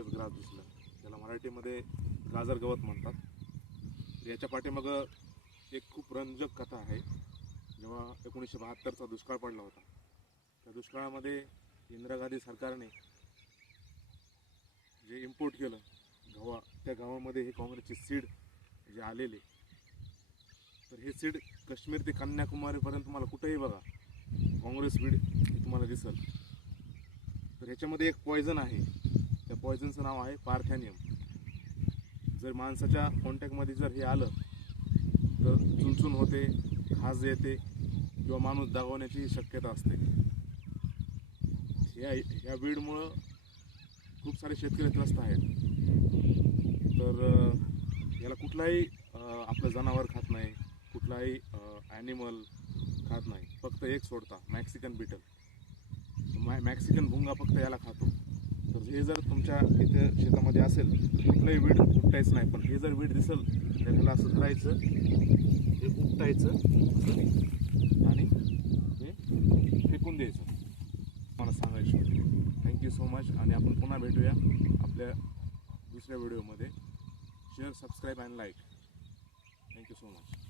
Congress grass दिसलं, त्याला मराठीमध्ये गाजर गवत म्हणतात. याच्या पाठीमागं एक खूप रंजक कथा आहे. जेव्हा 1972चा दुष्काळ पडला होता, त्या दुष्काळामध्ये इंदिरा गांधी सरकारने जे इम्पोर्ट केलं त्या गावामध्ये हे काँग्रेसचे सीड जे आलेले, तर हे सीड काश्मीर ते कन्याकुमारीपर्यंत तुम्हाला कुठेही बघा काँग्रेस सीड तुम्हाला दिसल. तर ह्याच्यामध्ये एक पॉयझन आहे, त्या पॉयझनचं नाव आहे पार्थेनियम. जर माणसाच्या कॉन्टॅक्टमध्ये जर हे आलं तर चुनचुन होते, खाज येते किंवा माणूस दगावण्याची शक्यता असते. ह्या वीडमुळं खूप सारे शेतकरी त्रस्त आहेत. तर याला कुठलाही आपलं जनावर खात नाही, कुठलाही ॲनिमल खात नाही, फक्त एक सोडता मॅक्सिकन बिटल, मॅक्सिकन भुंगा फक्त याला खातो. तर हे जर तुमच्या इथे शेतामध्ये असेल तर कुठलंही वीड उपटायचं नाही, पण हे जर वीड दिसेल तर ह्याला असं धरायचं, हे उपटायचं आणि हे फेकून द्यायचं. मला सांगायचं. Thank you so much. आणि आपण पुन्हा भेटूया आपल्या दुसऱ्या व्हिडिओमध्ये. Share, subscribe and like. Thank you so much.